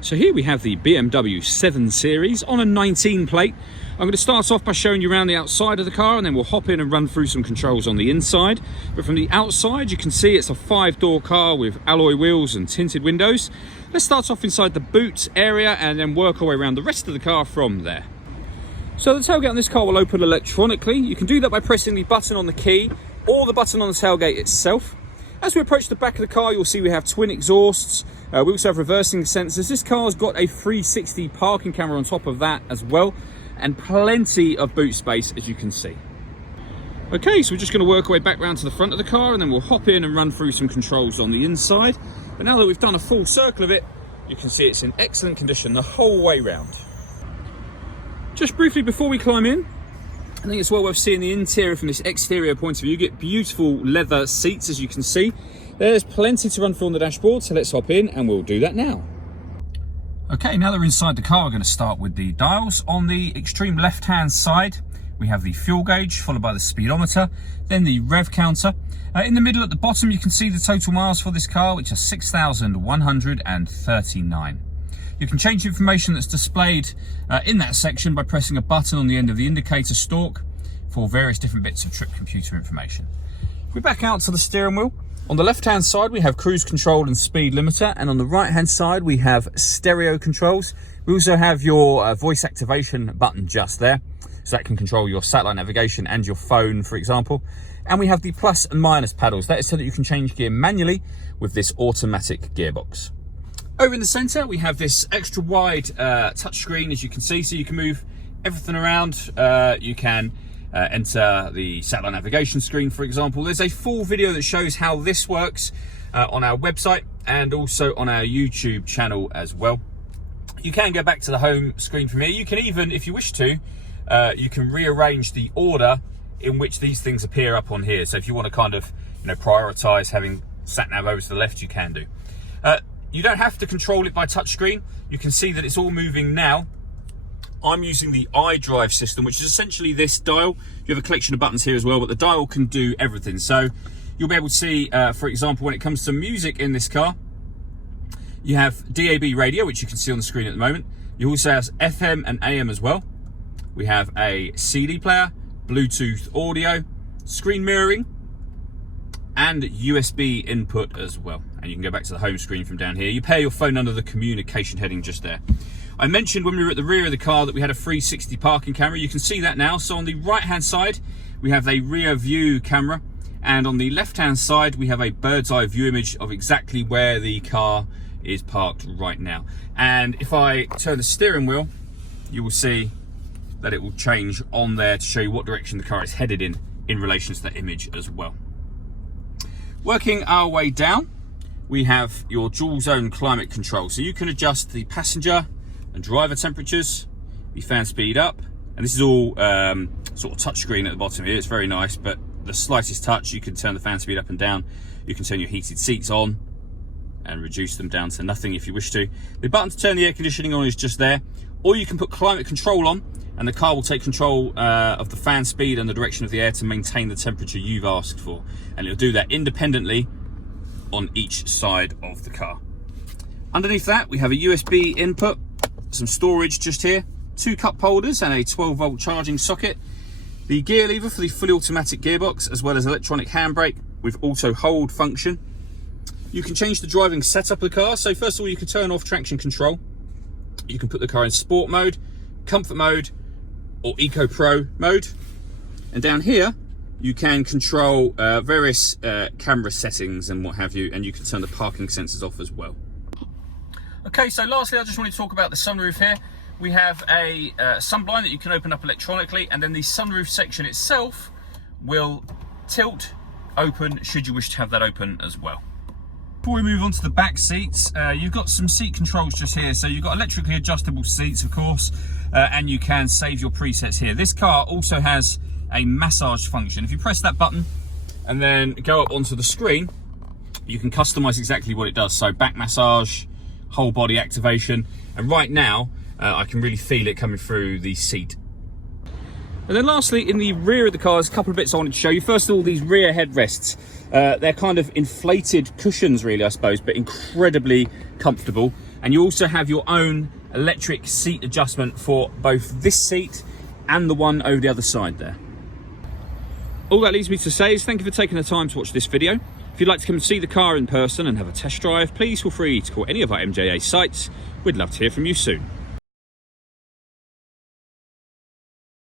So here we have the BMW 7 Series on a 19 plate. I'm going to start off by showing you around the outside of the car, and then we'll hop in and run through some controls on the inside. But from the outside, you can see it's a 5-door car with alloy wheels and tinted windows. Let's start off inside the boot area and then work our way around the rest of the car from there. So the tailgate on this car will open electronically. You can do that by pressing the button on the key or the button on the tailgate itself. As we approach the back of the car, you'll see we have twin exhausts. We also have reversing sensors. This car's got a 360 parking camera on top of that as well, and plenty of boot space, as you can see. Okay, so we're just going to work our way back round to the front of the car, and then we'll hop in and run through some controls on the inside. But now that we've done a full circle of it, you can see it's in excellent condition the whole way round. Just briefly before we climb in, I think it's well worth seeing the interior from this exterior point of view. You get beautiful leather seats, as you can see. There's plenty to run through on the dashboard, so let's hop in and we'll do that now. Okay, now that we're inside the car, we're going to start with the dials. On the extreme left-hand side, we have the fuel gauge, followed by the speedometer, then the rev counter. In the middle at the bottom, you can see the total miles for this car, which are 6,139. You can change the information that's displayed in that section by pressing a button on the end of the indicator stalk for various different bits of trip computer information. If we back out to the steering wheel, on the left-hand side we have cruise control and speed limiter, and on the right-hand side we have stereo controls. We also have your voice activation button just there, so that can control your satellite navigation and your phone, for example. And we have the plus and minus paddles. That is so that you can change gear manually with this automatic gearbox. Over in the centre, we have this extra wide touchscreen, as you can see, so you can move everything around. You can enter the satellite navigation screen, for example. There's a full video that shows how this works on our website and also on our YouTube channel as well. You can go back to the home screen from here. You can even, if you wish to, you can rearrange the order in which these things appear up on here. So if you want to kind of, prioritise having sat nav over to the left, you can do. You don't have to control it by touchscreen. You can see that it's all moving now. I'm using the iDrive system, which is essentially this dial. You have a collection of buttons here as well, but the dial can do everything. So you'll be able to see, for example, when it comes to music in this car, you have DAB radio, which you can see on the screen at the moment. You also have FM and AM as well. We have a CD player, Bluetooth audio, screen mirroring, and USB input as well. And you can go back to the home screen from down here. You pair your phone under the communication heading just there. I mentioned when we were at the rear of the car that we had a 360 parking camera. You can see that now. So on the right hand side, we have a rear view camera. And on the left hand side, we have a bird's eye view image of exactly where the car is parked right now. And if I turn the steering wheel, you will see that it will change on there to show you what direction the car is headed in relation to that image as well. Working our way down, we have your dual zone climate control. So you can adjust the passenger and driver temperatures, the fan speed up, and this is all sort of touchscreen at the bottom here. It's very nice, but the slightest touch, you can turn the fan speed up and down. You can turn your heated seats on and reduce them down to nothing if you wish to. The button to turn the air conditioning on is just there, or you can put climate control on, and the car will take control of the fan speed and the direction of the air to maintain the temperature you've asked for. And it'll do that independently on each side of the car. Underneath that, we have a USB input, some storage just here, 2 cup holders and a 12-volt charging socket, the gear lever for the fully automatic gearbox, as well as electronic handbrake with auto hold function. You can change the driving setup of the car. So first of all, you can turn off traction control. You can put the car in sport mode, comfort mode, or Eco Pro mode. And down here, you can control various camera settings and what have you, and you can turn the parking sensors off as well. Okay, so lastly, I just want to talk about the sunroof here. We have a sunblind that you can open up electronically, and then the sunroof section itself will tilt open should you wish to have that open as well. Before we move on to the back seats, you've got some seat controls just here. So you've got electrically adjustable seats, of course, and you can save your presets here. This car also has a massage function. If you press that button and then go up onto the screen, you can customize exactly what it does. So back massage, whole body activation, and right now I can really feel it coming through the seat. And then lastly, in the rear of the car, there's a couple of bits I wanted to show you. First of all, these rear headrests. They're kind of inflated cushions, really, I suppose, but incredibly comfortable. And you also have your own electric seat adjustment for both this seat and the one over the other side there. All that leaves me to say is thank you for taking the time to watch this video. If you'd like to come and see the car in person and have a test drive, please feel free to call any of our MJA sites. We'd love to hear from you soon.